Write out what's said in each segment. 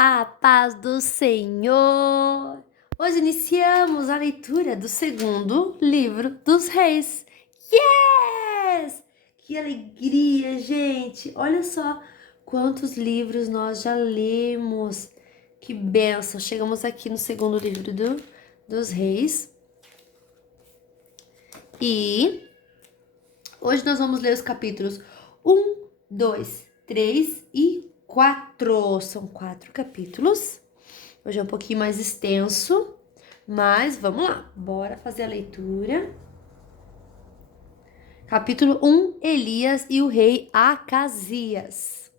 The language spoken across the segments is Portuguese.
A paz do Senhor! Hoje iniciamos a leitura do segundo livro dos Reis. Yes! Que alegria, gente! Olha só quantos livros nós já lemos. Que bênção! Chegamos aqui no segundo livro dos Reis. E hoje nós vamos ler os capítulos 1, 2, 3 e 4. São 4 capítulos. Hoje é um pouquinho mais extenso, mas vamos lá. Bora fazer a leitura. Capítulo 1, Elias e o rei Acasias.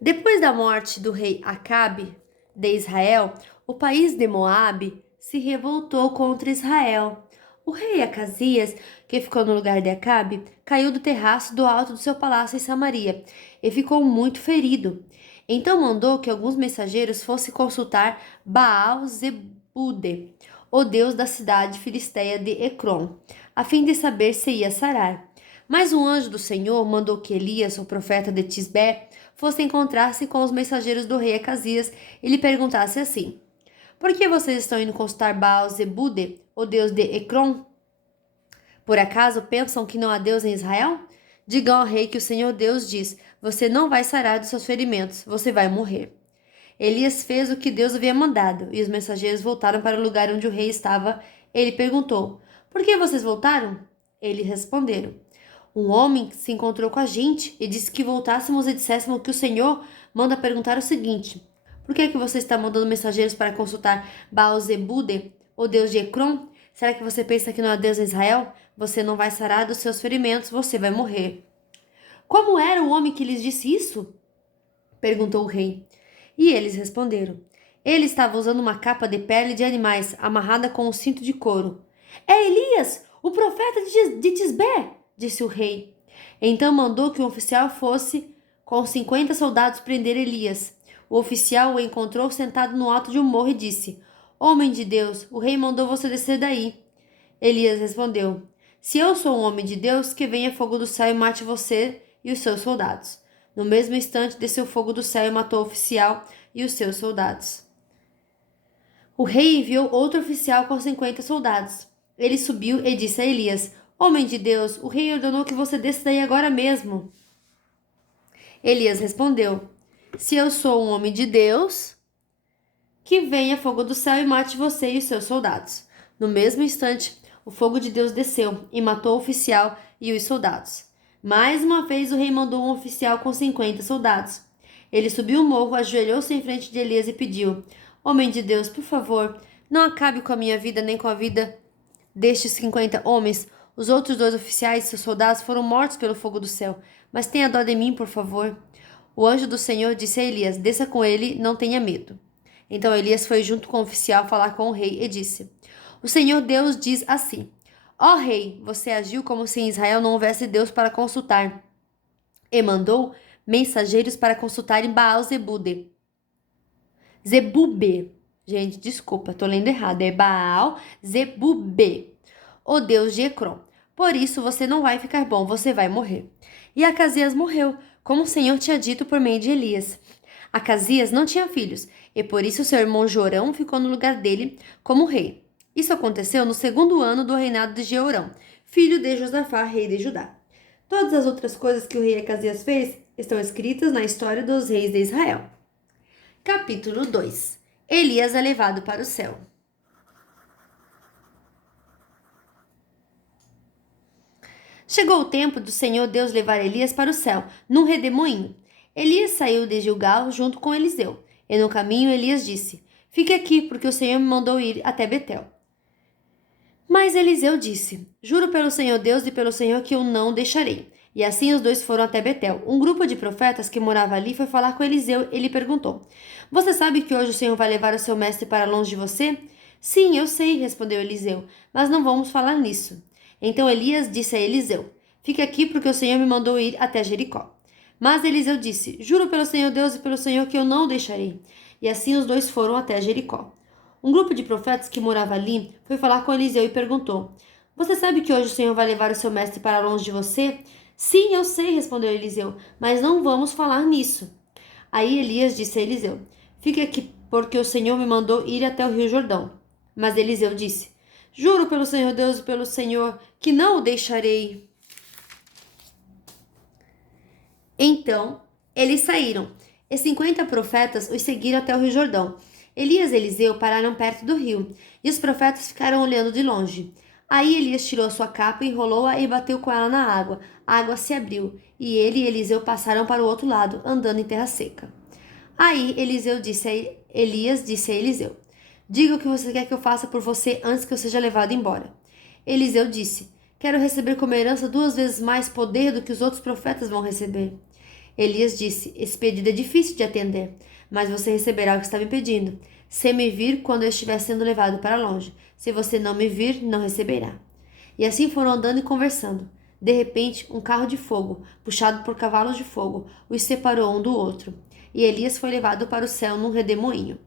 Depois da morte do rei Acabe de Israel, o país de Moabe se revoltou contra Israel. O rei Acasias, que ficou no lugar de Acabe, caiu do terraço do alto do seu palácio em Samaria e ficou muito ferido. Então mandou que alguns mensageiros fossem consultar Baal-zebude, o deus da cidade filisteia de Ecrom, a fim de saber se ia sarar. Mas um anjo do Senhor mandou que Elias, o profeta de Tisbé, fosse encontrar-se com os mensageiros do rei Acasias e lhe perguntasse assim: por que vocês estão indo consultar Baal-zebude, o deus de Ecrom? Por acaso pensam que não há Deus em Israel? Digam ao rei que o Senhor Deus diz: você não vai sarar dos seus ferimentos, você vai morrer. Elias fez o que Deus havia mandado, e os mensageiros voltaram para o lugar onde o rei estava. Ele perguntou: por que vocês voltaram? Eles responderam: um homem se encontrou com a gente e disse que voltássemos e disséssemos que o Senhor manda perguntar o seguinte: por que você está mandando mensageiros para consultar Baal-zebude, o deus de Ecrom? Será que você pensa que não há Deus em Israel? Você não vai sarar dos seus ferimentos, você vai morrer. Como era o homem que lhes disse isso? Perguntou o rei. E eles responderam: ele estava usando uma capa de pele de animais amarrada com um cinto de couro. É Elias, o profeta de Tisbé, disse o rei. Então mandou que um oficial fosse com 50 soldados prender Elias. O oficial o encontrou sentado no alto de um morro e disse: homem de Deus, o rei mandou você descer daí. Elias respondeu: se eu sou um homem de Deus, que venha fogo do céu e mate você e os seus soldados. No mesmo instante desceu fogo do céu e matou o oficial e os seus soldados. O rei enviou outro oficial com 50 soldados. Ele subiu e disse a Elias: homem de Deus, o rei ordenou que você desça daí agora mesmo. Elias respondeu: se eu sou um homem de Deus, que venha fogo do céu e mate você e os seus soldados. No mesmo instante, o fogo de Deus desceu e matou o oficial e os soldados. Mais uma vez o rei mandou um oficial com 50 soldados. Ele subiu o morro, ajoelhou-se em frente de Elias e pediu: homem de Deus, por favor, não acabe com a minha vida nem com a vida destes 50 homens. Os outros 2 oficiais e seus soldados foram mortos pelo fogo do céu. Mas tenha dó de mim, por favor. O anjo do Senhor disse a Elias: desça com ele, não tenha medo. Então Elias foi junto com o oficial falar com o rei e disse: o Senhor Deus diz assim: ó rei, você agiu como se em Israel não houvesse Deus para consultar, e mandou mensageiros para consultarem Baal-zebude. Zebube. Gente, desculpa, tô lendo errado. É Baal-zebube, o deus de Ecrom. Por isso você não vai ficar bom, você vai morrer. E Acasias morreu, como o Senhor tinha dito por meio de Elias. Acasias não tinha filhos, e por isso seu irmão Jorão ficou no lugar dele como rei. Isso aconteceu no 2º ano do reinado de Jeorão, filho de Josafá, rei de Judá. Todas as outras coisas que o rei Acasias fez estão escritas na história dos reis de Israel. Capítulo 2. Elias é levado para o céu. Chegou o tempo do Senhor Deus levar Elias para o céu, num redemoinho. Elias saiu de Gilgal junto com Eliseu, e no caminho Elias disse: fique aqui, porque o Senhor me mandou ir até Betel. Mas Eliseu disse: juro pelo Senhor Deus e pelo Senhor que eu não deixarei. E assim os 2 foram até Betel. Um grupo de profetas que morava ali foi falar com Eliseu e lhe perguntou: você sabe que hoje o Senhor vai levar o seu mestre para longe de você? Sim, eu sei, respondeu Eliseu, mas não vamos falar nisso. Então Elias disse a Eliseu: fique aqui, porque o Senhor me mandou ir até Jericó. Mas Eliseu disse: juro pelo Senhor Deus e pelo Senhor que eu não o deixarei. E assim os 2 foram até Jericó. Um grupo de profetas que morava ali foi falar com Eliseu e perguntou: você sabe que hoje o Senhor vai levar o seu mestre para longe de você? Sim, eu sei, respondeu Eliseu, mas não vamos falar nisso. Aí Elias disse a Eliseu: Fique aqui, porque o Senhor me mandou ir até o rio Jordão. Mas Eliseu disse: Juro pelo Senhor Deus e pelo Senhor que não o deixarei. Então eles saíram, e 50 profetas os seguiram até o rio Jordão. Elias e Eliseu pararam perto do rio, e os profetas ficaram olhando de longe. Aí Elias tirou a sua capa, enrolou-a e bateu com ela na água. A água se abriu, e ele e Eliseu passaram para o outro lado, andando em terra seca. Aí Elias disse a Eliseu: Diga o que você quer que eu faça por você antes que eu seja levado embora. Eliseu disse: Quero receber como herança 2 vezes mais poder do que os outros profetas vão receber. Elias disse: Esse pedido é difícil de atender, mas você receberá o que está me pedindo. Se me vir quando eu estiver sendo levado para longe. Se você não me vir, não receberá. E assim foram andando e conversando. De repente, um carro de fogo, puxado por cavalos de fogo, os separou um do outro. E Elias foi levado para o céu num redemoinho.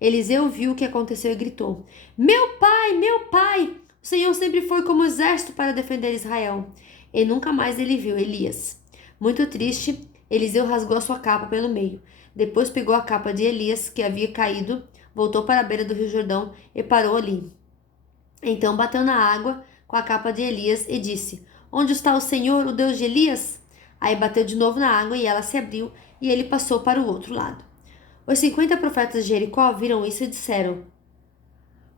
Eliseu viu o que aconteceu e gritou: Meu pai, meu pai! O Senhor sempre foi como exército para defender Israel. E nunca mais ele viu Elias. Muito triste, Eliseu rasgou a sua capa pelo meio. Depois pegou a capa de Elias, que havia caído, voltou para a beira do rio Jordão e parou ali. Então bateu na água com a capa de Elias e disse: Onde está o Senhor, o Deus de Elias? Aí bateu de novo na água e ela se abriu e ele passou para o outro lado. Os 50 profetas de Jericó viram isso e disseram: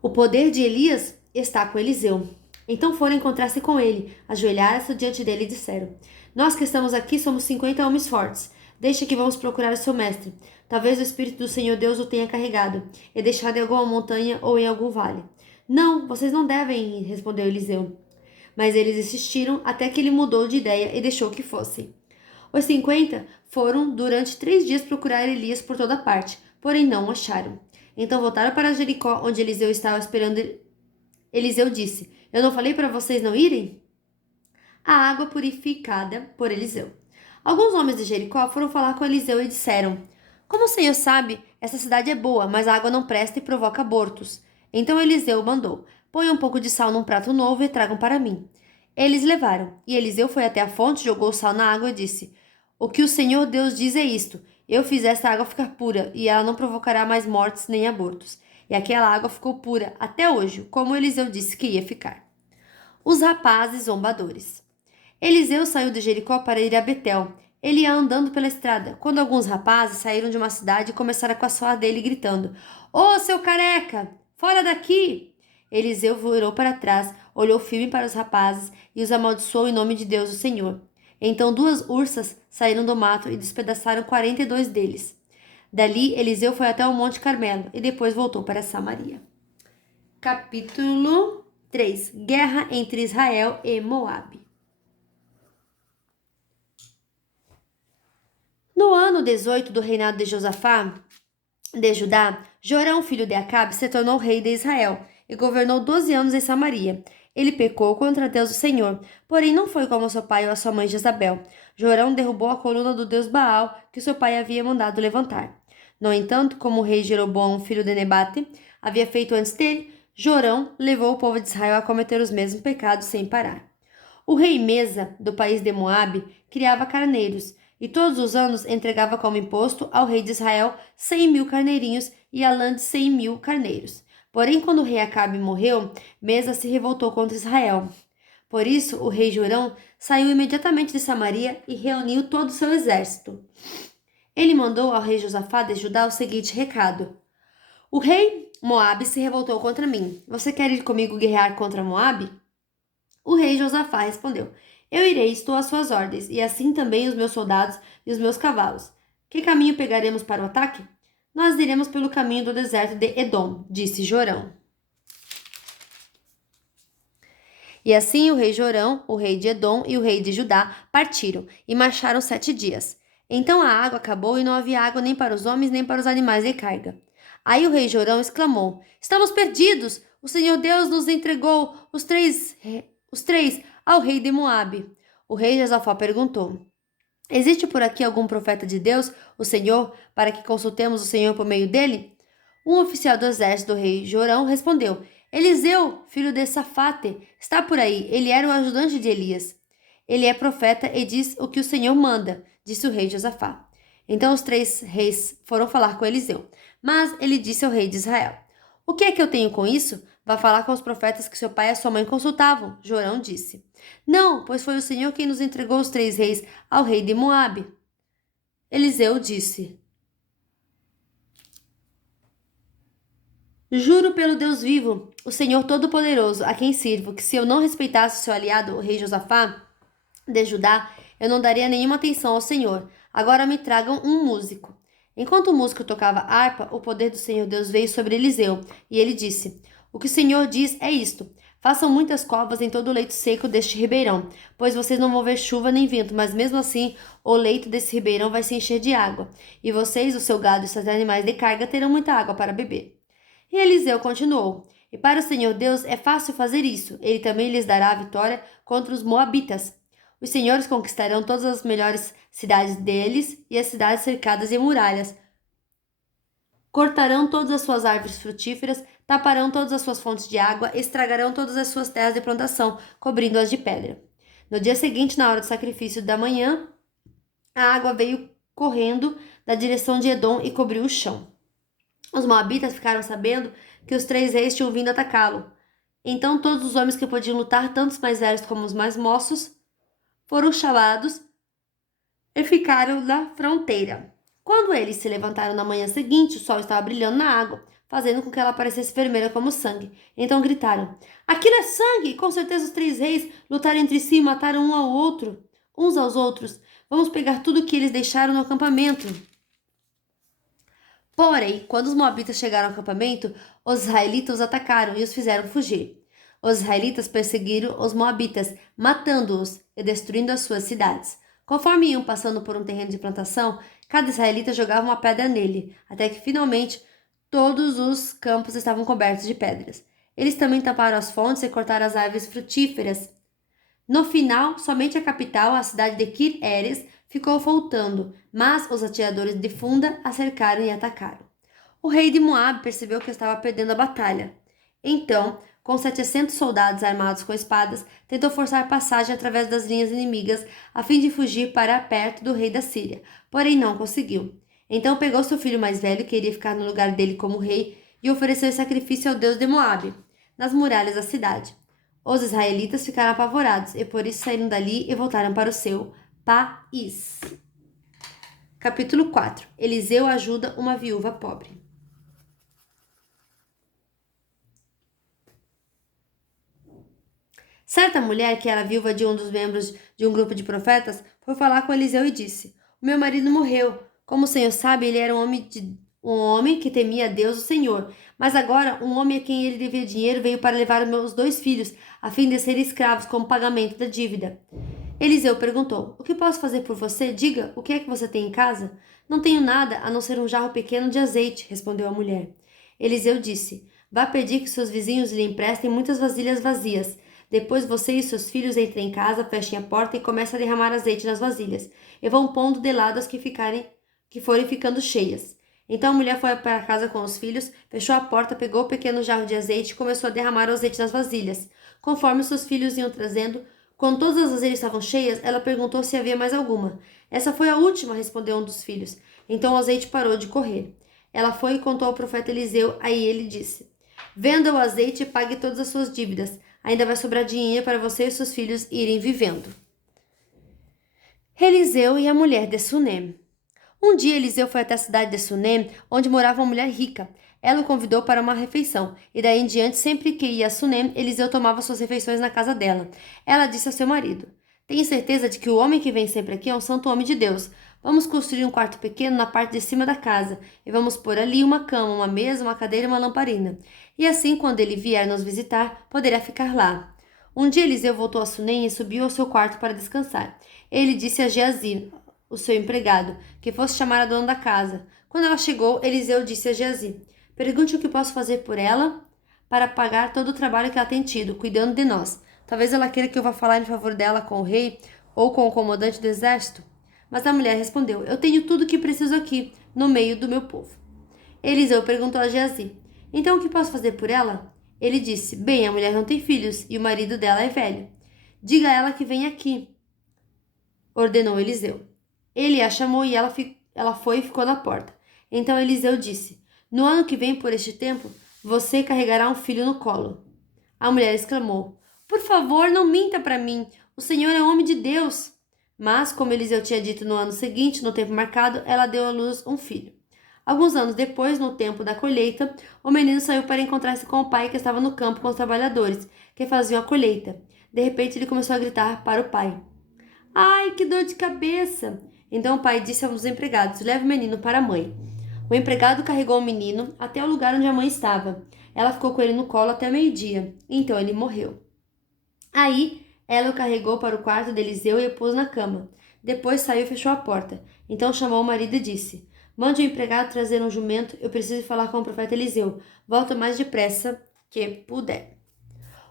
O poder de Elias está com Eliseu. Então foram encontrar-se com ele, ajoelharam-se diante dele e disseram: Nós que estamos aqui somos 50 homens fortes. Deixa que vamos procurar o seu mestre. Talvez o Espírito do Senhor Deus o tenha carregado e deixado em alguma montanha ou em algum vale. Não, vocês não devem ir, respondeu Eliseu. Mas eles insistiram até que ele mudou de ideia e deixou que fossem. Os 50 foram durante 3 dias procurar Elias por toda parte, porém não o acharam. Então voltaram para Jericó, onde Eliseu estava esperando. Eliseu disse: Eu não falei para vocês não irem? A água purificada por Eliseu. Alguns homens de Jericó foram falar com Eliseu e disseram: Como o Senhor sabe, essa cidade é boa, mas a água não presta e provoca abortos. Então Eliseu mandou: Ponham um pouco de sal num prato novo e tragam para mim. Eles levaram, e Eliseu foi até a fonte, jogou o sal na água e disse: O que o Senhor Deus diz é isto: Eu fiz esta água ficar pura, e ela não provocará mais mortes nem abortos. E aquela água ficou pura até hoje, como Eliseu disse que ia ficar. Os rapazes zombadores. Eliseu saiu de Jericó para ir a Betel. Ele ia andando pela estrada, quando alguns rapazes saíram de uma cidade e começaram a caçoar dele, gritando: Ô, seu careca! Fora daqui! Eliseu virou para trás, olhou firme para os rapazes e os amaldiçoou em nome de Deus, o Senhor. Então 2 ursas saíram do mato e despedaçaram 42 deles. Dali, Eliseu foi até o Monte Carmelo e depois voltou para Samaria. Capítulo 3. Guerra entre Israel e Moabe. No ano 18 do reinado de Josafá, de Judá, Jorão, filho de Acabe, se tornou rei de Israel e governou 12 anos em Samaria. Ele pecou contra Deus o Senhor, porém não foi como seu pai ou a sua mãe Jezabel. Jorão derrubou a coluna do deus Baal que seu pai havia mandado levantar. No entanto, como o rei Jeroboão, filho de Nebate, havia feito antes dele, Jorão levou o povo de Israel a cometer os mesmos pecados sem parar. O rei Mesa, do país de Moabe, criava carneiros e todos os anos entregava como imposto ao rei de Israel 100.000 carneirinhos e a lã de 100.000 carneiros. Porém, quando o rei Acabe morreu, Mesa se revoltou contra Israel. Por isso, o rei Jorão saiu imediatamente de Samaria e reuniu todo o seu exército. Ele mandou ao rei Josafá de Judá o seguinte recado: O rei Moabe se revoltou contra mim. Você quer ir comigo guerrear contra Moabe? O rei Josafá respondeu: Eu irei, estou às suas ordens, e assim também os meus soldados e os meus cavalos. Que caminho pegaremos para o ataque? Nós iremos pelo caminho do deserto de Edom, disse Jorão. E assim o rei Jorão, o rei de Edom e o rei de Judá partiram e marcharam 7 dias. Então a água acabou e não havia água nem para os homens nem para os animais de carga. Aí o rei Jorão exclamou: Estamos perdidos! O Senhor Deus nos entregou os três ao rei de Moabe. O rei Josafá perguntou: Existe por aqui algum profeta de Deus, o Senhor, para que consultemos o Senhor por meio dele? Um oficial do exército do rei Jorão respondeu: Eliseu, filho de Safate, está por aí. Ele era o ajudante de Elias. Ele é profeta e diz o que o Senhor manda, disse o rei Josafá. Então os 3 reis foram falar com Eliseu. Mas ele disse ao rei de Israel: O que é que eu tenho com isso? Vá falar com os profetas que seu pai e a sua mãe consultavam. Jorão disse: Não, pois foi o Senhor quem nos entregou os 3 reis ao rei de Moabe. Eliseu disse: Juro pelo Deus vivo, o Senhor Todo-Poderoso, a quem sirvo, que se eu não respeitasse seu aliado, o rei Josafá, de Judá, eu não daria nenhuma atenção ao Senhor. Agora me tragam um músico. Enquanto o músico tocava harpa, o poder do Senhor Deus veio sobre Eliseu, e ele disse: O que o Senhor diz é isto: Façam muitas covas em todo o leito seco deste ribeirão, pois vocês não vão ver chuva nem vento, mas mesmo assim o leito desse ribeirão vai se encher de água, e vocês, o seu gado e seus animais de carga terão muita água para beber. E Eliseu continuou: E para o Senhor Deus é fácil fazer isso. Ele também lhes dará a vitória contra os moabitas. Os senhores conquistarão todas as melhores cidades deles e as cidades cercadas de muralhas. Cortarão todas as suas árvores frutíferas, taparão todas as suas fontes de água, estragarão todas as suas terras de plantação, cobrindo-as de pedra. No dia seguinte, na hora do sacrifício da manhã, a água veio correndo da direção de Edom e cobriu o chão. Os moabitas ficaram sabendo que os 3 reis tinham vindo atacá-lo. Então todos os homens que podiam lutar, tanto os mais velhos como os mais moços, foram chamados e ficaram na fronteira. Quando eles se levantaram na manhã seguinte, o sol estava brilhando na água, fazendo com que ela parecesse vermelha como sangue. Então gritaram: Aquilo é sangue! Com certeza os 3 reis lutaram entre si e mataram uns aos outros. Vamos pegar tudo o que eles deixaram no acampamento. Porém, quando os moabitas chegaram ao acampamento, os israelitas os atacaram e os fizeram fugir. Os israelitas perseguiram os moabitas, matando-os e destruindo as suas cidades. Conforme iam passando por um terreno de plantação, cada israelita jogava uma pedra nele, até que finalmente todos os campos estavam cobertos de pedras. Eles também taparam as fontes e cortaram as árvores frutíferas. No final, somente a capital, a cidade de Kir-Eres, ficou faltando, mas os atiradores de Funda a cercaram e atacaram. O rei de Moabe percebeu que estava perdendo a batalha. Então, com 700 soldados armados com espadas, tentou forçar passagem através das linhas inimigas a fim de fugir para perto do rei da Síria, porém não conseguiu. Então pegou seu filho mais velho, que iria ficar no lugar dele como rei, e ofereceu sacrifício ao deus de Moabe, nas muralhas da cidade. Os israelitas ficaram apavorados e por isso saíram dali e voltaram para o seu país. Capítulo 4. Eliseu ajuda uma viúva pobre. Certa mulher, que era viúva de um dos membros de um grupo de profetas, foi falar com Eliseu e disse: O meu marido morreu. Como o Senhor sabe, ele era um homem que temia a Deus, o Senhor. Mas agora, um homem a quem ele devia dinheiro veio para levar os meus 2 filhos, a fim de serem escravos como pagamento da dívida. Eliseu perguntou: O que posso fazer por você? Diga, o que é que você tem em casa? Não tenho nada, a não ser um jarro pequeno de azeite, respondeu a mulher. Eliseu disse: Vá pedir que seus vizinhos lhe emprestem muitas vasilhas vazias. Depois você e seus filhos entrem em casa, fechem a porta e comecem a derramar azeite nas vasilhas, e vão pondo de lado as que forem ficando cheias. Então a mulher foi para casa com os filhos, fechou a porta, pegou o pequeno jarro de azeite e começou a derramar o azeite nas vasilhas. Conforme seus filhos iam trazendo, quando todas as vasilhas estavam cheias, ela perguntou se havia mais alguma. Essa foi a última, respondeu um dos filhos. Então o azeite parou de correr. Ela foi e contou ao profeta Eliseu, aí ele disse: Venda o azeite e pague todas as suas dívidas. Ainda vai sobrar dinheiro para você e seus filhos irem vivendo. Eliseu e a mulher de Sunem. Um dia Eliseu foi até a cidade de Sunem, onde morava uma mulher rica. Ela o convidou para uma refeição, e daí em diante, sempre que ia a Sunem, Eliseu tomava suas refeições na casa dela. Ela disse ao seu marido: Tenho certeza de que o homem que vem sempre aqui é um santo homem de Deus. Vamos construir um quarto pequeno na parte de cima da casa, e vamos pôr ali uma cama, uma mesa, uma cadeira e uma lamparina. E assim, quando ele vier nos visitar, poderá ficar lá. Um dia Eliseu voltou a Sunem e subiu ao seu quarto para descansar. Ele disse a Geazi, o seu empregado, que fosse chamar a dona da casa. Quando ela chegou, Eliseu disse a Geazi: Pergunte o que posso fazer por ela para pagar todo o trabalho que ela tem tido, cuidando de nós. Talvez ela queira que eu vá falar em favor dela com o rei ou com o comandante do exército. Mas a mulher respondeu: Eu tenho tudo o que preciso aqui, no meio do meu povo. Eliseu perguntou a Geazi: Então o que posso fazer por ela? Ele disse: Bem, a mulher não tem filhos e o marido dela é velho. Diga a ela que venha aqui, ordenou Eliseu. Ele a chamou e ela ela foi e ficou na porta. Então Eliseu disse: No ano que vem, por este tempo, você carregará um filho no colo. A mulher exclamou: Por favor, não minta para mim. O Senhor é homem de Deus. Mas, como Eliseu tinha dito no ano seguinte, no tempo marcado, ela deu à luz um filho. Alguns anos depois, no tempo da colheita, o menino saiu para encontrar-se com o pai que estava no campo com os trabalhadores, que faziam a colheita. De repente, ele começou a gritar para o pai: Ai, que dor de cabeça! Então o pai disse aos empregados: Leve o menino para a mãe. O empregado carregou o menino até o lugar onde a mãe estava. Ela ficou com ele no colo até meio-dia. Então ele morreu. Aí ela o carregou para o quarto de Eliseu e o pôs na cama. Depois saiu e fechou a porta. Então chamou o marido e disse: Mande o empregado trazer um jumento. Eu preciso falar com o profeta Eliseu. Volta o mais depressa que puder.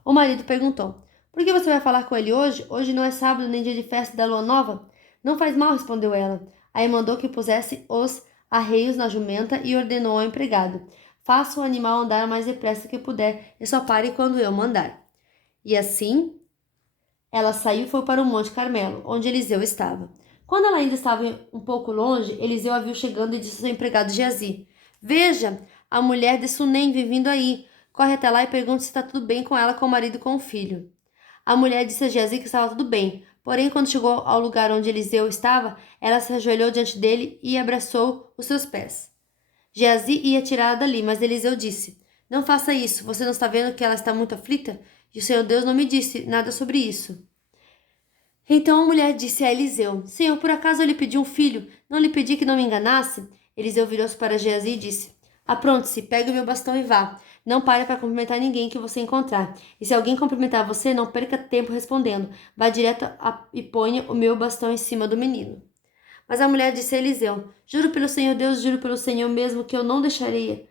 O marido perguntou: Por que você vai falar com ele hoje? Hoje não é sábado nem dia de festa da lua nova? Não faz mal, respondeu ela. Aí mandou que pusesse os arreios na jumenta e ordenou ao empregado: Faça o animal andar o mais depressa que puder e só pare quando eu mandar. E assim, ela saiu e foi para o Monte Carmelo, onde Eliseu estava. Quando ela ainda estava um pouco longe, Eliseu a viu chegando e disse ao seu empregado Geazi: Veja, a mulher de Sunem vem vindo aí. Corre até lá e pergunta se está tudo bem com ela, com o marido e com o filho. A mulher disse a Geazi que estava tudo bem. Porém, quando chegou ao lugar onde Eliseu estava, ela se ajoelhou diante dele e abraçou os seus pés. Geazi ia tirá-la dali, mas Eliseu disse: Não faça isso. Você não está vendo que ela está muito aflita? E o Senhor Deus não me disse nada sobre isso. Então a mulher disse a Eliseu: Senhor, por acaso eu lhe pedi um filho? Não lhe pedi que não me enganasse? Eliseu virou-se para Geazi e disse: Apronte-se, pegue o meu bastão e vá. Não pare para cumprimentar ninguém que você encontrar. E se alguém cumprimentar você, não perca tempo respondendo. Vá direto e ponha o meu bastão em cima do menino. Mas a mulher disse a Eliseu: Juro pelo Senhor Deus, juro pelo Senhor mesmo que eu não o deixarei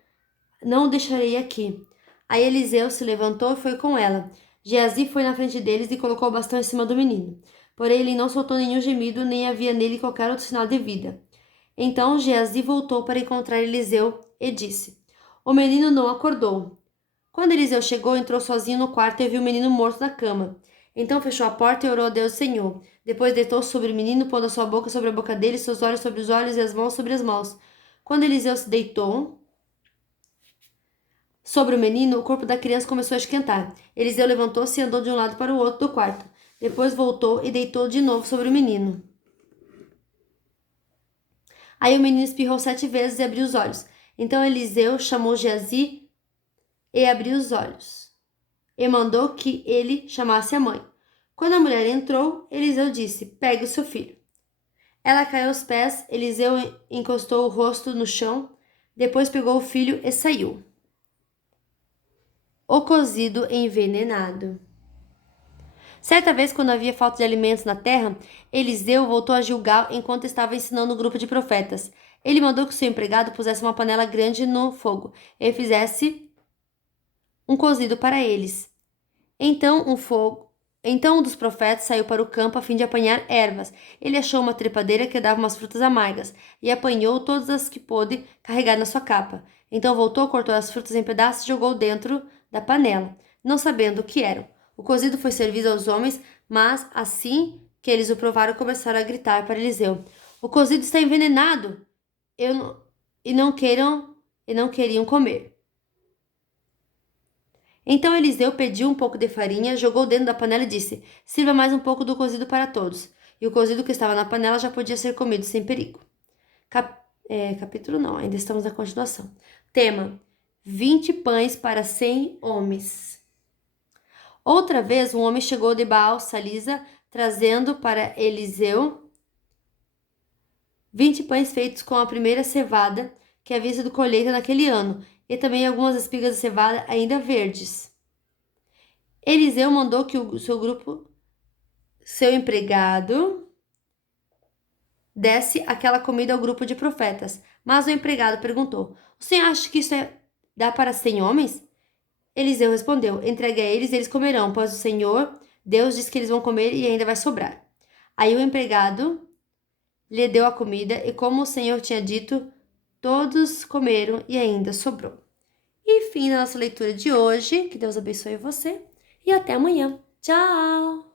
aqui. Aí Eliseu se levantou e foi com ela. Geazi foi na frente deles e colocou o bastão em cima do menino. Porém, ele não soltou nenhum gemido, nem havia nele qualquer outro sinal de vida. Então Geazi voltou para encontrar Eliseu e disse: O menino não acordou. Quando Eliseu chegou, entrou sozinho no quarto e viu o menino morto na cama. Então fechou a porta e orou a Deus, Senhor. Depois deitou sobre o menino, pondo a sua boca sobre a boca dele, seus olhos sobre os olhos e as mãos sobre as mãos. Quando Eliseu se deitou sobre o menino, o corpo da criança começou a esquentar. Eliseu levantou-se e andou de um lado para o outro do quarto. Depois voltou e deitou de novo sobre o menino. Aí o menino espirrou 7 vezes e abriu os olhos. Então Eliseu chamou Geazi e abriu os olhos. E mandou que ele chamasse a mãe. Quando a mulher entrou, Eliseu disse: Pegue o seu filho. Ela caiu aos pés, Eliseu encostou o rosto no chão, depois pegou o filho e saiu. O cozido envenenado. Certa vez, quando havia falta de alimentos na terra, Eliseu voltou a Gilgal enquanto estava ensinando o grupo de profetas. Ele mandou que o seu empregado pusesse uma panela grande no fogo e fizesse um cozido para eles. Então um dos profetas saiu para o campo a fim de apanhar ervas. Ele achou uma trepadeira que dava umas frutas amargas e apanhou todas as que pôde carregar na sua capa. Então voltou, cortou as frutas em pedaços e jogou dentro da panela, não sabendo o que eram. O cozido foi servido aos homens, mas assim que eles o provaram, começaram a gritar para Eliseu: O cozido está envenenado! E não queriam comer. Então Eliseu pediu um pouco de farinha, jogou dentro da panela e disse: Sirva mais um pouco do cozido para todos. E o cozido que estava na panela já podia ser comido sem perigo. Capítulo não, ainda estamos na continuação. Tema: 20 pães para 100 homens. Outra vez, um homem chegou de Baal Salisa, trazendo para Eliseu 20 pães feitos com a primeira cevada que havia sido colheita naquele ano, e também algumas espigas de cevada ainda verdes. Eliseu mandou que seu empregado, desse aquela comida ao grupo de profetas. Mas o empregado perguntou: O senhor acha que isso dá para 100 homens? Eliseu respondeu: Entregue a eles, eles comerão, pois o Senhor, Deus, diz que eles vão comer e ainda vai sobrar. Aí o empregado lhe deu a comida, e como o Senhor tinha dito, todos comeram e ainda sobrou. E fim da nossa leitura de hoje. Que Deus abençoe você e até amanhã. Tchau!